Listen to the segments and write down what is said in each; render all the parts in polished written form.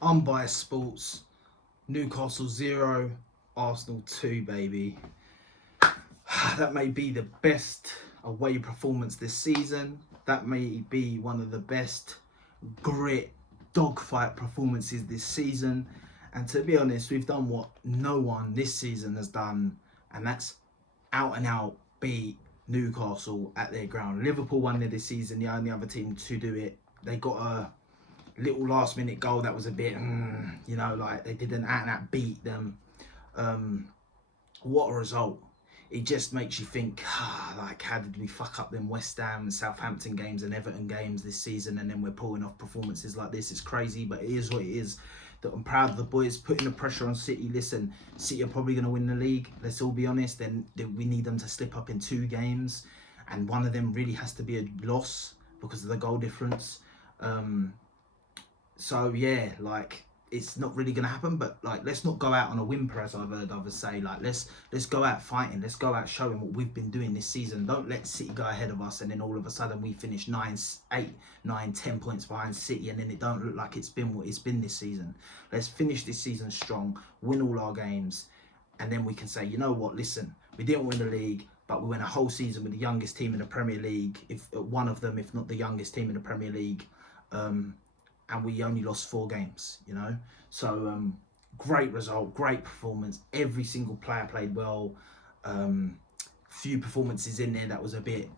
Unbiased Sports, Newcastle 0, Arsenal 2, baby. That may be the best away performance this season. That may be one of the best grit, dogfight performances this season. And to be honest, we've done what no one this season has done, and that's out and out beat Newcastle at their ground. Liverpool won it this season, the only other team to do it. They got a little last minute goal that was a bit, like they didn't out and out beat them. What a result. It just makes you think, like, how did we fuck up them West Ham and Southampton games and Everton games this season, and then we're pulling off performances like this? It's crazy, but it is what it is. I'm proud of the boys putting the pressure on City. Listen, City are probably going to win the league. Let's all be honest. Then we need them to slip up in 2 games, and one of them really has to be a loss because of the goal difference. So yeah, like, it's not really going to happen, but like, let's not go out on a whimper, as I've heard others say. Like, let's go out fighting. Let's go out showing what we've been doing this season. Don't let City go ahead of us and then all of a sudden we finish 9, 8, 9, 10 points behind City, and then it don't look like it's been what it's been this season. Let's finish this season strong, win all our games, and then we can say, you know what, listen, we didn't win the league, but we went a whole season with the youngest team in the Premier League, if one of them, if not the youngest team in the Premier League, and we only lost 4 games, you know? So, great result, great performance. Every single player played well. Few performances in there that was a bit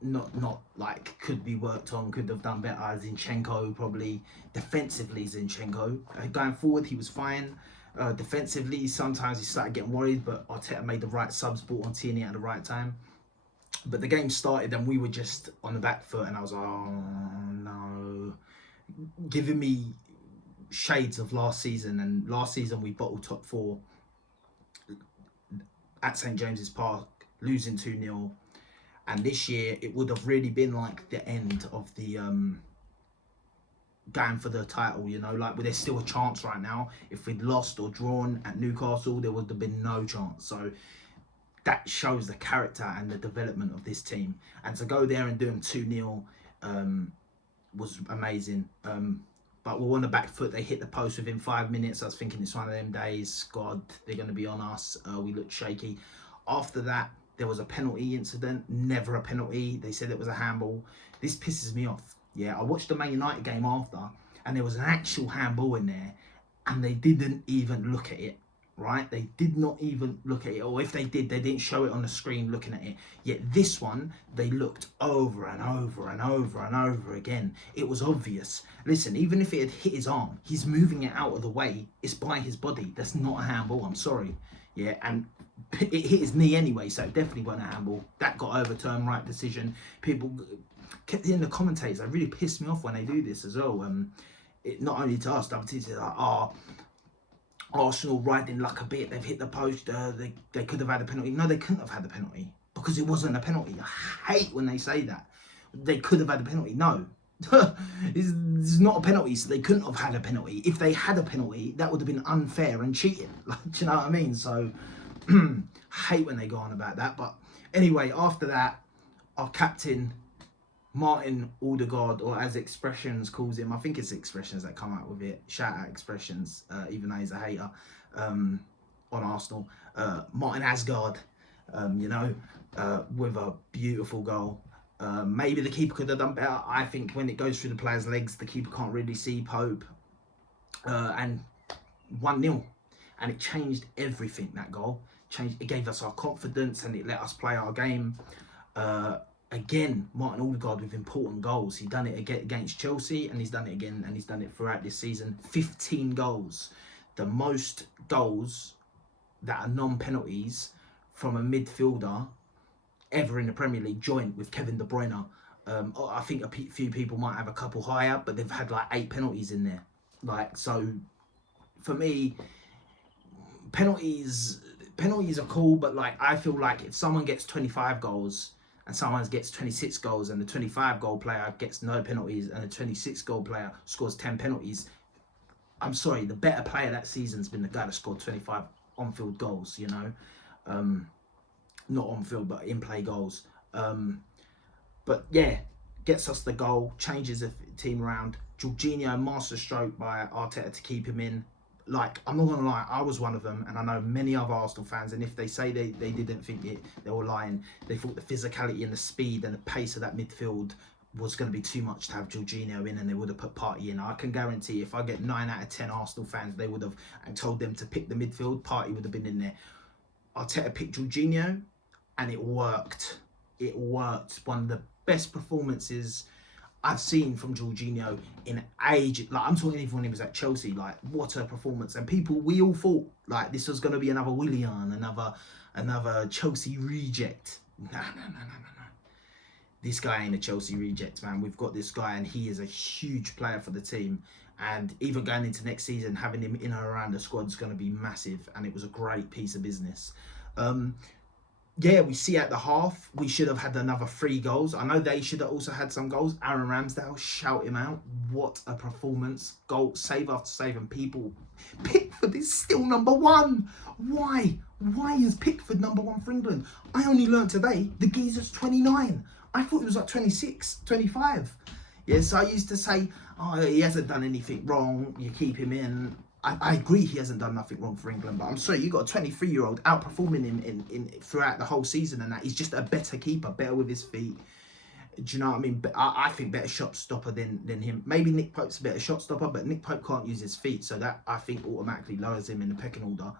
not like could be worked on, could have done better. Zinchenko probably. Defensively, Zinchenko. Going forward, he was fine. Defensively, sometimes he started getting worried, but Arteta made the right subs, brought on Tierney at the right time. But the game started and we were just on the back foot, and I was like, oh no. Giving me shades of last season, and last season we bottled top 4 at St James's Park, losing 2-0, and this year it would have really been like the end of the going for the title, you know, like, there's still a chance right now. If we'd lost or drawn at Newcastle, there would have been no chance. So that shows the character and the development of this team, and to go there and do them 2-0 was amazing. But we're on the back foot. They hit the post within 5 minutes. I was thinking it's one of them days. God, they're going to be on us. We looked shaky. After that, there was a penalty incident. Never a penalty. They said it was a handball. This pisses me off. Yeah, I watched the Man United game after, and there was an actual handball in there, and they didn't even look at it. Right? They did not even look at it, or if they did, they didn't show it on the screen looking at it. Yet this one, they looked over and over and over and over again. It was obvious. Listen, even if it had hit his arm, he's moving it out of the way. It's by his body. That's not a handball. I'm sorry. Yeah, and it hit his knee anyway, so it definitely wasn't a handball. That got overturned. Right decision. People kept in the commentators. They really pissed me off when they do this as well. It not only to us, other teams are like, Arsenal riding luck a bit. They've hit the post. They could have had a penalty. No, they couldn't have had a penalty because it wasn't a penalty. I hate when they say that. They could have had a penalty. No, it's not a penalty, so they couldn't have had a penalty. If they had a penalty, that would have been unfair and cheating. Like, do you know what I mean? So, I hate when they go on about that. But anyway, after that, our captain, Martin Odegaard, or as Expressions calls him, I think it's Expressions that come out with it. Shout out Expressions, even though he's a hater on Arsenal. Martin Asgard, with a beautiful goal. Maybe the keeper could have done better. I think when it goes through the player's legs, the keeper can't really see Pope. And 1-0. And it changed everything, that goal. It gave us our confidence and it let us play our game. Again, Martin Odegaard with important goals. He's done it against Chelsea, and he's done it again, and he's done it throughout this season. 15 goals. The most goals that are non-penalties from a midfielder ever in the Premier League, joint with Kevin De Bruyne. I think a few people might have a couple higher, but they've had like 8 penalties in there. Like, so for me, penalties are cool, but like, I feel like if someone gets 25 goals and someone gets 26 goals, and the 25 goal player gets no penalties, and the 26 goal player scores 10 penalties, I'm sorry, the better player that season's been the guy that scored 25 on-field goals, you know. Not on-field, but in-play goals. But yeah, gets us the goal, changes the team around, Jorginho, masterstroke by Arteta to keep him in. Like, I'm not going to lie, I was one of them, and I know many other Arsenal fans, and if they say they didn't think it, they were lying. They thought the physicality and the speed and the pace of that midfield was going to be too much to have Jorginho in, and they would have put Partey in. I can guarantee if I get 9 out of 10 Arsenal fans, they would have, and told them to pick the midfield, Partey would have been in there. Arteta picked Jorginho, and it worked. It worked. One of the best performances I've seen from Jorginho in age. Like, I'm talking even when he was at Chelsea. Like, what a performance! And we all thought like this was going to be another Willian, another Chelsea reject. No. This guy ain't a Chelsea reject, man. We've got this guy, and he is a huge player for the team. And even going into next season, having him in and around the squad is going to be massive. And it was a great piece of business. Yeah, we see at the half, we should have had another 3 goals. I know they should have also had some goals. Aaron Ramsdale, shout him out. What a performance. Goal, save after save, and people. Pickford is still number 1. Why? Why is Pickford number 1 for England? I only learned today the geezer's 29. I thought he was like 26, 25. Yeah, so I used to say, oh, he hasn't done anything wrong. You keep him in. I agree he hasn't done nothing wrong for England, but I'm sorry, you got a 23-year-old outperforming him in throughout the whole season, and that he's just a better keeper, better with his feet. Do you know what I mean? But I think better shot stopper than him. Maybe Nick Pope's a better shot stopper, but Nick Pope can't use his feet, so that I think automatically lowers him in the pecking order.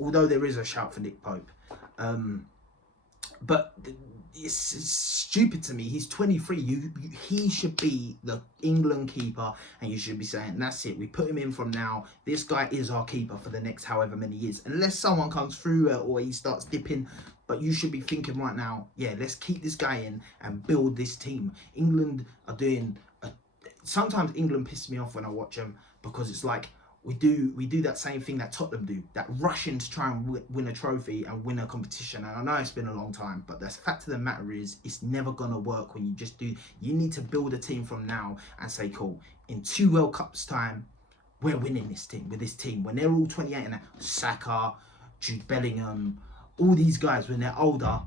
Although there is a shout for Nick Pope. But it's stupid to me. He's 23. He should be the England keeper, and you should be saying, that's it. We put him in from now. This guy is our keeper for the next however many years. Unless someone comes through or he starts dipping. But you should be thinking right now, yeah, let's keep this guy in and build this team. England are doing... Sometimes England piss me off when I watch them, because it's like, we do that same thing that Tottenham do, that rushing to try and win a trophy and win a competition. And I know it's been a long time, but the fact of the matter is, it's never going to work when you just do. You need to build a team from now and say, cool, in 2 World Cups time, we're winning this team with this team. When they're all 28 and that, Saka, Jude Bellingham, all these guys, when they're older,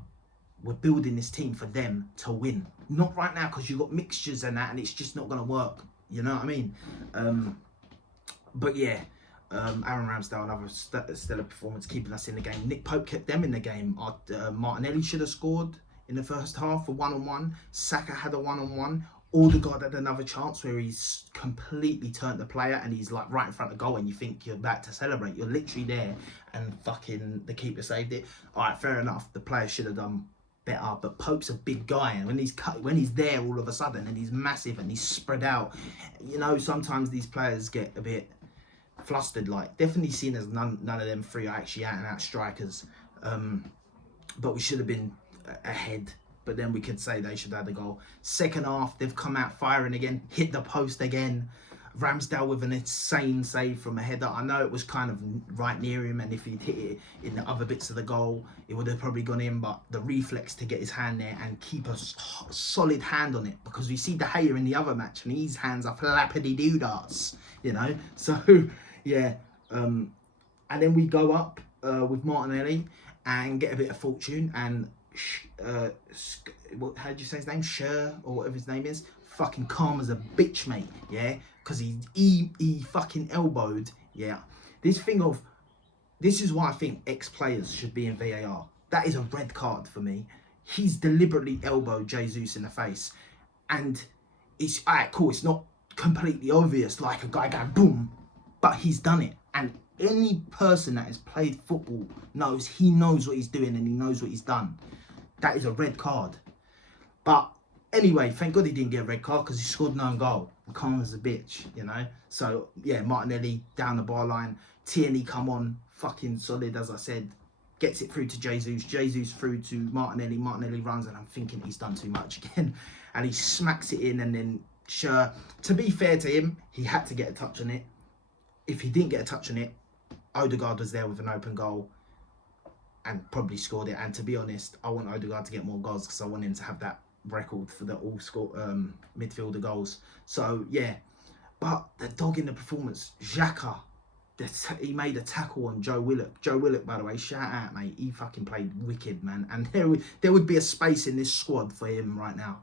we're building this team for them to win. Not right now, because you've got mixtures and that, and it's just not going to work. You know what I mean? But yeah, Aaron Ramsdale, another stellar performance, keeping us in the game. Nick Pope kept them in the game. Martinelli should have scored in the first half for 1-on-1. Saka had a 1-on-1. Odegaard had another chance where he's completely turned the player, and he's like right in front of goal, and you think you're about to celebrate. You're literally there, and fucking the keeper saved it. All right, fair enough. The player should have done better, but Pope's a big guy, and when he's there all of a sudden, and he's massive and he's spread out, you know, sometimes these players get a bit flustered. Like, definitely seen as none of them 3 are actually out and out strikers, but we should have been ahead. But then we could say they should have had the goal. Second half, they've come out firing again, hit the post again. Ramsdale with an insane save from a header. I know it was kind of right near him, and if he'd hit it in the other bits of the goal, it would have probably gone in, but the reflex to get his hand there and keep a solid hand on it, because we see De Gea in the other match, and his hands are flappity-doo-dahs, you know? So, yeah. And then we go up with Martinelli and get a bit of fortune, and how do you say his name? Sher, or whatever his name is. Fucking calm as a bitch, mate. Yeah, because he fucking elbowed. Yeah, this is why I think ex-players should be in VAR. That is a red card for me. He's deliberately elbowed Jesus in the face, and it's alright, cool. It's not completely obvious, like a guy going boom, but he's done it. And any person that has played football knows what he's doing, and he knows what he's done. That is a red card. But anyway, thank God he didn't get a red card, because he scored no goal. Calm as a bitch, you know. So yeah, Martinelli down the bar line. Tierney come on, fucking solid, as I said. Gets it through to Jesus. Jesus through to Martinelli. Martinelli runs, and I'm thinking he's done too much again. And he smacks it in, and then sure, to be fair to him, he had to get a touch on it. If he didn't get a touch on it, Odegaard was there with an open goal and probably scored it. And to be honest, I want Odegaard to get more goals, because I want him to have that record for the all score midfielder goals. So yeah, but the dog in the performance, Xhaka, he made a tackle on Joe Willock. Joe Willock, by the way, shout out, mate. He fucking played wicked, man. And there would be a space in this squad for him right now.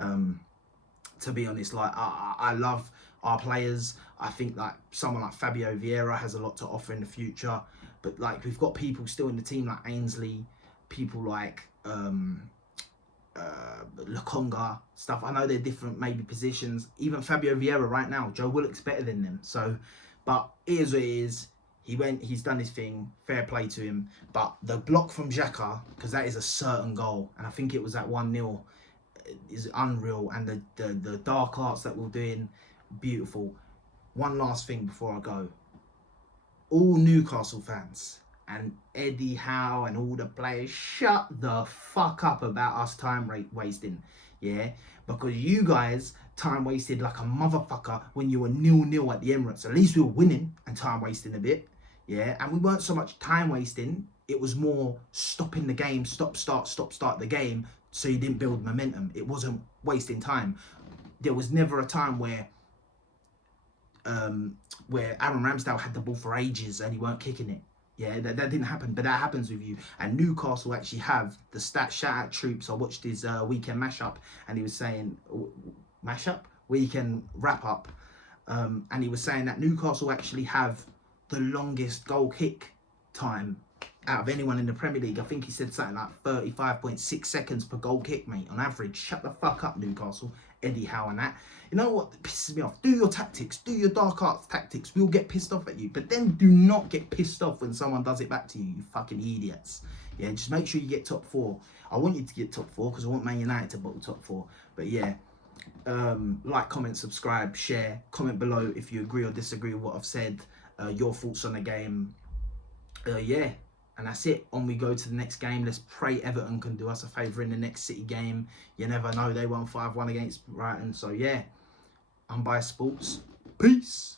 To be honest, like I love our players. I think like someone like Fabio Vieira has a lot to offer in the future. But like we've got people still in the team like Ainsley, people like Lokonga, stuff. I know they're different maybe positions. Even Fabio Vieira right now, Joe Willock's better than them. So, but it is what it is. He's done his thing. Fair play to him. But the block from Xhaka, because that is a certain goal, and I think it was at 1-0, is unreal. And the dark arts that we're doing, beautiful. One last thing before I go. All Newcastle fans and Eddie Howe and all the players, shut the fuck up about us time wasting, yeah? Because you guys time wasted like a motherfucker when you were 0-0 at the Emirates. At least we were winning and time wasting a bit, yeah? And we weren't so much time wasting, it was more stopping the game, stop, start the game, so you didn't build momentum. It wasn't wasting time. There was never a time where Aaron Ramsdale had the ball for ages and he weren't kicking it. Yeah, that didn't happen, but that happens with you. And Newcastle actually have the stats. Shout out Troops. I watched his weekend mashup, and he was saying weekend wrap up, and he was saying that Newcastle actually have the longest goal kick time out of anyone in the Premier League. I think he said something like 35.6 seconds per goal kick, mate, on average. Shut the fuck up, Newcastle. Eddie Howe and that. You know what pisses me off? Do your tactics. Do your dark arts tactics. We'll get pissed off at you. But then do not get pissed off when someone does it back to you, you fucking idiots. Yeah, just make sure you get top 4. I want you to get top 4 because I want Man United to bottle top 4. But yeah, like, comment, subscribe, share. Comment below if you agree or disagree with what I've said. Your thoughts on the game. Yeah. And that's it. On we go to the next game. Let's pray Everton can do us a favour in the next City game. You never know. They won 5-1 against Brighton. So, yeah. Unbiased Sports. Peace.